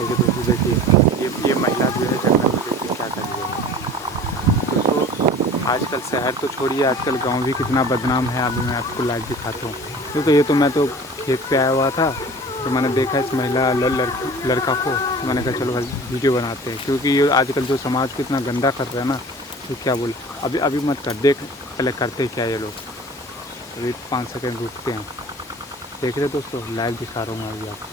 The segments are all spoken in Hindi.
देखिए दोस्तों, देखिए ये महिला जो है जंगल में देखिए क्या कर रही है दोस्तों। आजकल शहर तो छोड़िए, आजकल गांव भी कितना बदनाम है। अभी मैं आपको लाइव दिखाता हूँ। तो मैं तो खेत पे आया हुआ था, तो मैंने देखा इस महिला लड़का को, तो मैंने कहा चलो भाई वीडियो बनाते हैं, क्योंकि ये आजकल जो समाज को इतना गंदा कर रहा है ना, तो क्या बोले। अभी मत कर, देख पहले करते क्या ये लोग। अभी 5 सेकंड रुकते हैं। देख रहे दोस्तों, लाइव दिखा रहा हूँ अभी आपको।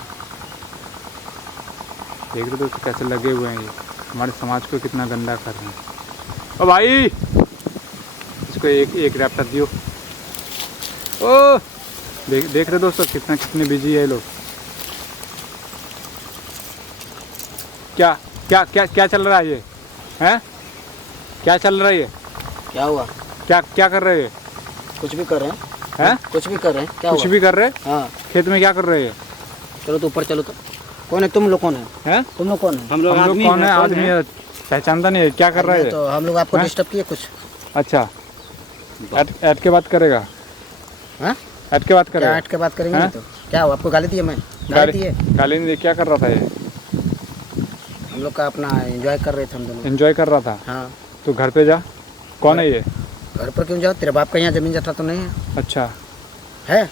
देख रहे दोस्तों कैसे लगे हुए हैं ये, हमारे समाज को कितना गंदा कर रहे हैं। ओ भाई, इसको एक रैप्टर दियो। ओ देख रहे दोस्तों कितने बिजी है ये लोग। क्या चल रहा है ये, हैं? क्या चल रहा है ये? क्या हुआ? क्या कर रहे हैं? कुछ भी कर रहे हैं? कुछ भी कर रहे हैं? क्या कुछ हुआ? भी कर रहे हैं? हाँ। खेत में क्या कर रहे हैं? चलो तो ऊपर चलो। तो कौन है तुम लोग? कौन है? हैं? तुम लोग कौन है? हम लोग कौन है? आदमी है, पहचानता नहीं है। क्या कर रहे हैं? तो हम लोग आपको डिस्टर्ब किए कुछ? अच्छा, ऐड के बात करेगा? हाँ, ऐड के बात करेगा? ऐड के बात करेंगे तो क्या हुआ? आपको गाली दी है? मैं गाली दी है? गाली नहीं दी। क्या कर रहा था ये? हम लोग का अपना एंजॉय कर रहे थे, हम दोनों एंजॉय कर रहा था। हाँ। तो घर पे जा। कौन है ये? घर पर क्यों जाओ? तेरे बाप का यहाँ जमीन जथा तो नहीं है? अच्छा है।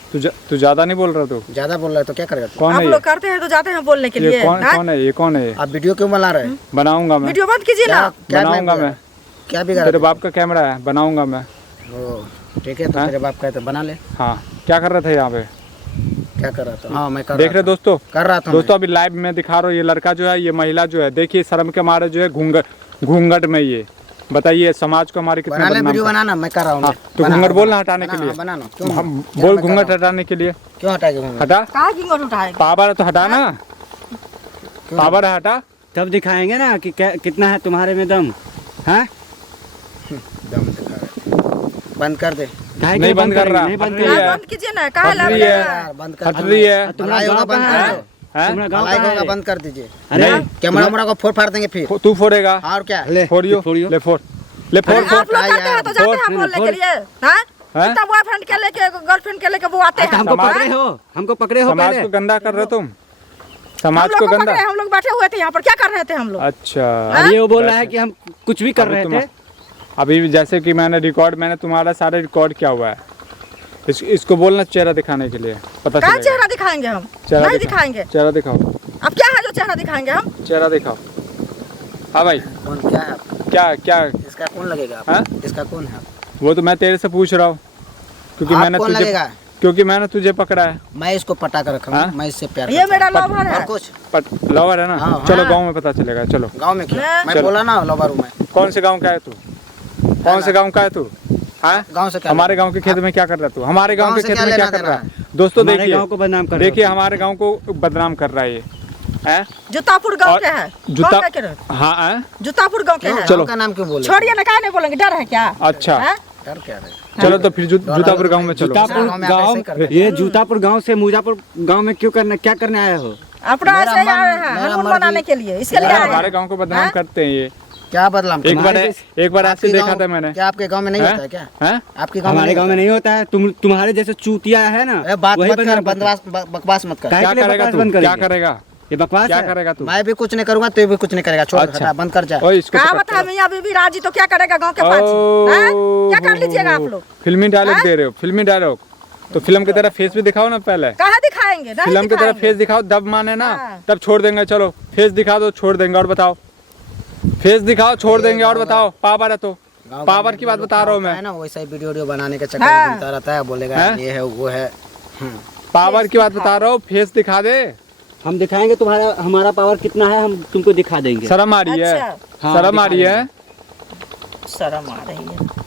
तू ज्यादा नहीं बोल रहा? तू ज्यादा बोल रहा है तो क्या करेगा? कौन है? आप लोग करते हैं तो जाते हैं बोलने के लिए। कौन है ये? कौन है ये? आप वीडियो क्यों बना रहे हैं? बनाऊंगा मैं। वीडियो बंद कीजिए ना। बनाऊंगा मैं। क्या बिगाड़ा? तेरे बाप का कैमरा है, बनाऊंगा मैं। ठीक है, तो तेरे बाप का है तो बना ले। हाँ, क्या कर रहे थे यहाँ पे? क्या कर रहा था? हाँ, मैं कर देख रहे दोस्तों, कर रहा था दोस्तों अभी लाइव में दिखा रहा हूँ। ये लड़का जो है, ये महिला जो है, देखिए शर्म के मारे जो है घूंघट में ये बताइए समाज को हमारे कितना बदनाम। वीडियो बनाना मैं कर रहा हूँ। तो घूंघट बोलना हटाने के लिए। बनाना हम बोल घूंघट हटाने के लिए। क्यों हटाएगा घूंघट? हटा। कहाँ घूंघट उठाएगा? पावर तो हटा ना, पावर हटा, तब दिखाएंगे ना कि कितना है तुम्हारे में दम। हाँ, दम दिखा। बंद कर दे। नहीं बंद कर रहा। नहीं बंद हट कर रही रहा। है, बंद कीजिए ना। कहाँ हट लग रही रहा है, है? यार बंद कर हट रही है। तुम्हारा लड़ाई गाँव होगा, बंद कहाँ कर है? दो। तुम्हारा गाँव लड़ाई कहाँ होगा, है? बंद कर दीजिए। अरे कैमरा को फोड़ देंगे फिर। तू फोड़ेगा और क्या? फोड़ियो, फोड़ियो। ले फोड़, ले फोड़ अरे आप लोग करते हैं तो जाते हैं बोलने के लिए। हाँ, हैं? इतना बॉयफ्रेंड के लेके गर्लफ्रेंड के लेके वो आते हैं। हमको पकड़े हो? हमको पकड़े हो? समाज पहले को गंदा कर रहे हो तुम, हम समाज लोग को को गंदा। पकड़े, हम लोग बैठे हुए थे यहाँ पर। क्या कर रहे थे हम लोग? अच्छा, अब ये वो बोल रहा है कि हम कुछ भी कर रहे थे। अभी जैसे कि मैंने तुम्हारा सारा रिकॉर्ड किया हुआ है। इसको बोलना चेहरा दिखाने के लिए, पता कहाँ चलेगा। चेहरा दिखाएंगे हम? चेहरा नहीं दिखा- दिखाएंगे। चेहरा दिखाओ। अब क्या है जो चेहरा दिखाएंगे हम? चेहरा दिखाओ। हाँ भाई, कौन क्या है? क्या इसका कौन लगेगा? हाँ? इसका कौन है? वो तो मैं तेरे से पूछ रहा हूँ, क्योंकि मैंने तुझे पकड़ा है। मैं इसको पटा कर रखा हाँ? हूँ। मैं इससे प्यार ये करता मेरा हूँ। लवर है। और कुछ लवर है ना? हाँ, चलो हाँ। गांव में पता चलेगा। चलो गांव में क्या? मैं चलो। बोला ना लवर हूँ मैं। कौन से गांव का है तू? कौन से गांव का है तू? हाँ, गांव से क्या? हमारे गांव के खेत में क्या कर रहा है तू? हमारे गांव गांव के से खेत क्या में क्या लेना कर रहा है? देना दोस्तों हमारे देखिए, गाँव को बदनाम कर देखिए हमारे गांव को बदनाम कर रहा है ये। हैं? जुतापुर गांव और के है। जुता- कौन के रहे? हाँ हैं? जुतापुर गांव के है। चलो। गांव का नाम क्यों बोले? छोड़िए ना, कहा नहीं बोलेंगे? डर है क्या? अच्छा, हैं? डर क्या है? चलो तो फिर जूतापुर गांव में चलो। जूतापुर गाँव में आप ऐसे ही करते गाँव, ये जूतापुर गाँव से मुजापुर गाँव में क्या करने आए हो? अपना मेरा ऐसे ही आए मन- हैं मेरा हनुमान मर्जी- बनाने के लिए, इसके लिए आए हमारे हैं। गांव को बदनाम करते हैं ये। क्या बदलाम? एक बार ऐसे देखा था मैंने। क्या आपके गांव में नहीं हैं? होता है क्या? हैं? आपके गांव में हमारे गाँव में नहीं होता है। तुम्हारे जैसे चूतिया है ना, बात वही मत कर, बदनाम करते हैं। बकवास मत कर। क्या क्या करेगा तू? बंद क्या करेंगे? करेगा? ये बकवास क्या है। करेगा तू? मैं भी कुछ नहीं करूंगा, तू भी कुछ नहीं करेगा। छोड़, अच्छा। हटा, बंद कर जा। ओए इसको कहा पकड़। बता मियाँ बीबी राजी तो क्या करेगा गांव के पास? हैं? क्या कर लीजिएगा आप लोग? फिल्मी डायलॉग दे रहे हो, फिल्मी डायलॉग। तो फिल्म की तरह फेस भी दिखाओ ना पहले। कहाँ दिखाएंगे? नहीं फिल्म की तरह दिखाएंगे। फेस दिखाओ, दब माने ना हाँ। तब छोड़ देंगे। चलो फेस दिखा दो, छोड़ देंगे। और बताओ, फेस दिखाओ, छोड़ देंगे। और बताओ, पावर है तो गाँव पावर में की बात लोग बता रहा हूँ होता मैं। है ना, वैसा ही वीडियो बनाने के चक्कर हाँ। में घूमता रहता है, बोलेगा हैं? ये है वो है। पावर की बात बता रहा हूँ, फेस दिखा दे। हम दिखाएंगे हमारा पावर कितना है, हम तुमको दिखा देंगे। शर्म आ रही है? अच्छा। हाँ, शर्म आ रही है? शर्म आ रही है।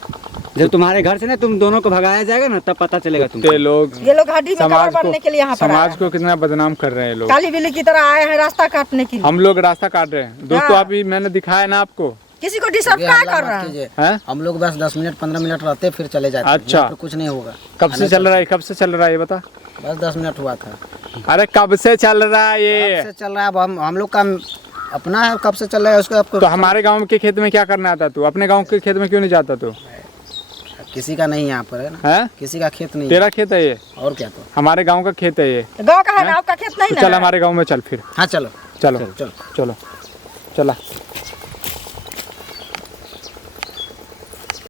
जब तुम्हारे घर से ना तुम दोनों को भगाया जाएगा ना, तब पता चलेगा तुमको। ते लोग ये लोग हड्डी में समाज कवर बनने के लिए यहाँ पर आए समाज हैं। को कितना बदनाम कर रहे हैं लोग। काली बिल्ली की तरह आए हैं रास्ता काटने के लिए। हम लोग रास्ता काट रहे हैं दोस्तों। हाँ। अभी मैंने दिखाया ना आपको। किसी को डिस्टर्ब ये क्या हल्ला कर मत रहा है? कीजिए। हैं? हम लोग बस 10 मिनट 15 मिनट रहते फिर चले जाते। अच्छा। यहाँ पे कुछ नहीं होगा। कब से चल रहा है? कब से चल रहा है ये बता। बस 10 मिनट हुआ था। अरे कब से चल रहा है कब ये? से चल रहा है? अब हम लोग का अपना है, कब से चल रहा है उसको आपको? तो हमारे गांव के खेत में क्या करने आता तू? अपने गांव के खेत में क्यों नहीं जाता तू? किसी का नहीं यहाँ पर है ना, हैं? किसी का खेत नहीं है। तेरा खेत है ये? और क्या? तो हमारे गांव का खेत है ये। गाँव का है ना, आपका खेत नहीं तो ना चल है? हमारे गांव में चल फिर। हाँ चलो। चलो चलो चलो चला